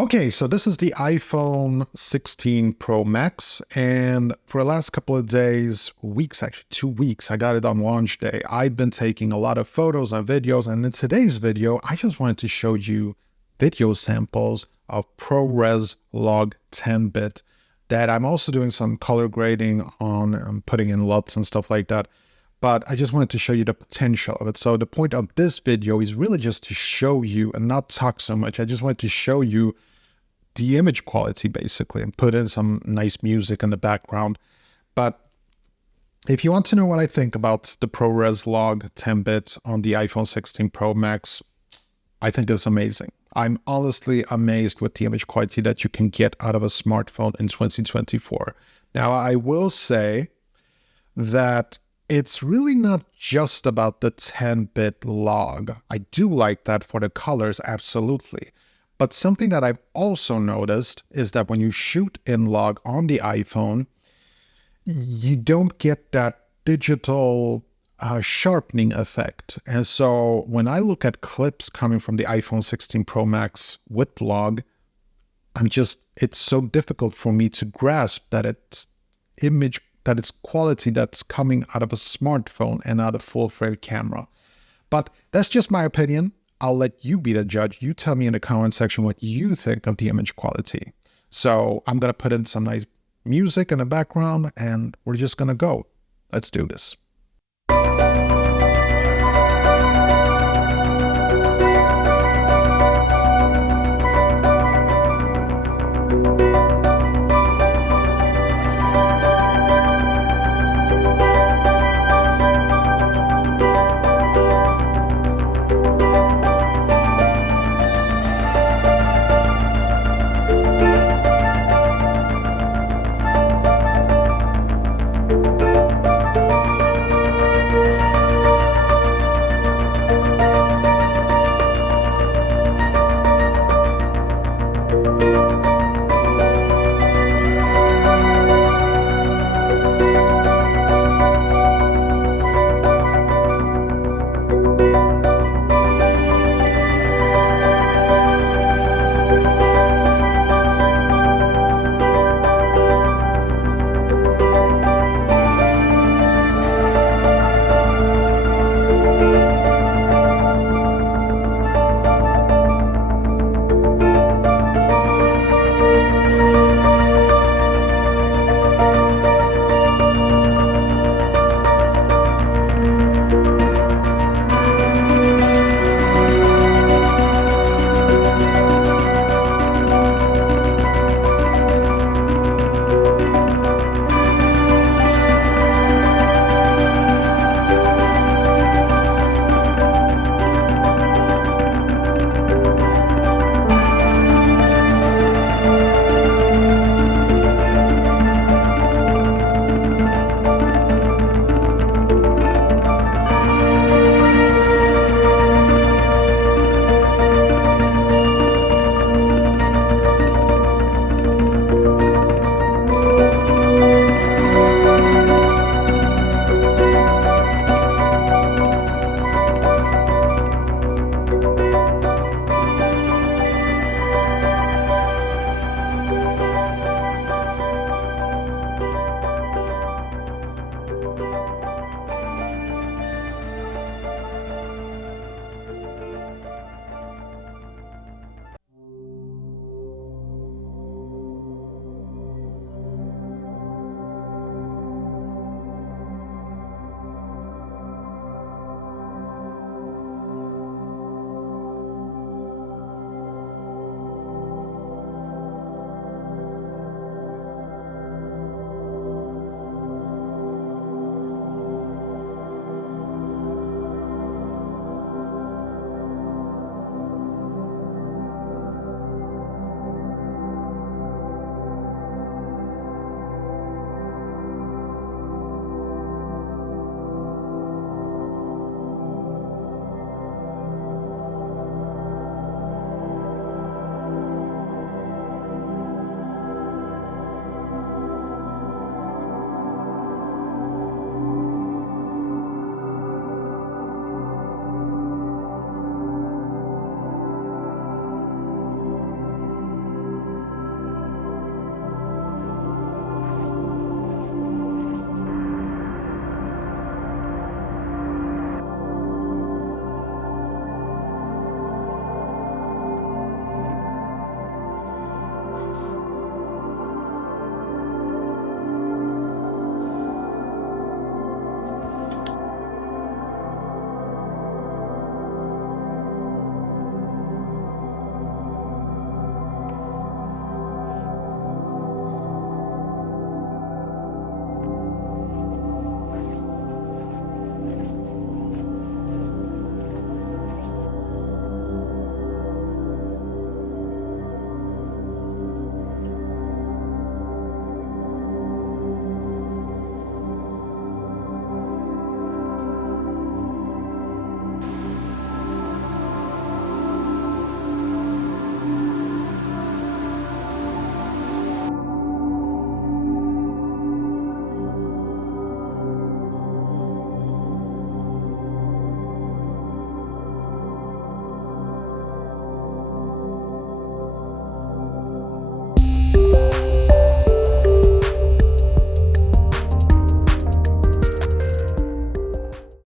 Okay, so this is the iPhone 16 Pro Max, and for the last couple of days, weeks, actually 2 weeks, I got it on launch day. I've been taking a lot of photos and videos, and in today's video, I just wanted to show you video samples of ProRes log 10-bit that I'm also doing some color grading on, putting in LUTs and stuff like that. But I just wanted to show you the potential of it. So the point of this video is really just to show you and not talk so much. I just wanted to show you the image quality basically and put in some nice music in the background. But if you want to know what I think about the ProRes log 10-bit on the iPhone 16 Pro Max, I think it's amazing. I'm honestly amazed with the image quality that you can get out of a smartphone in 2024. Now, I will say that it's really not just about the 10-bit log. I do like that for the colors, absolutely. But something that I've also noticed is that when you shoot in log on the iPhone, you don't get that digital sharpening effect. And so when I look at clips coming from the iPhone 16 Pro Max with log, it's so difficult for me to grasp that it's quality that's coming out of a smartphone and not a full-frame camera. But that's just my opinion. I'll let you be the judge. You tell me in the comment section what you think of the image quality. So I'm going to put in some nice music in the background and we're just going to go. Let's do this.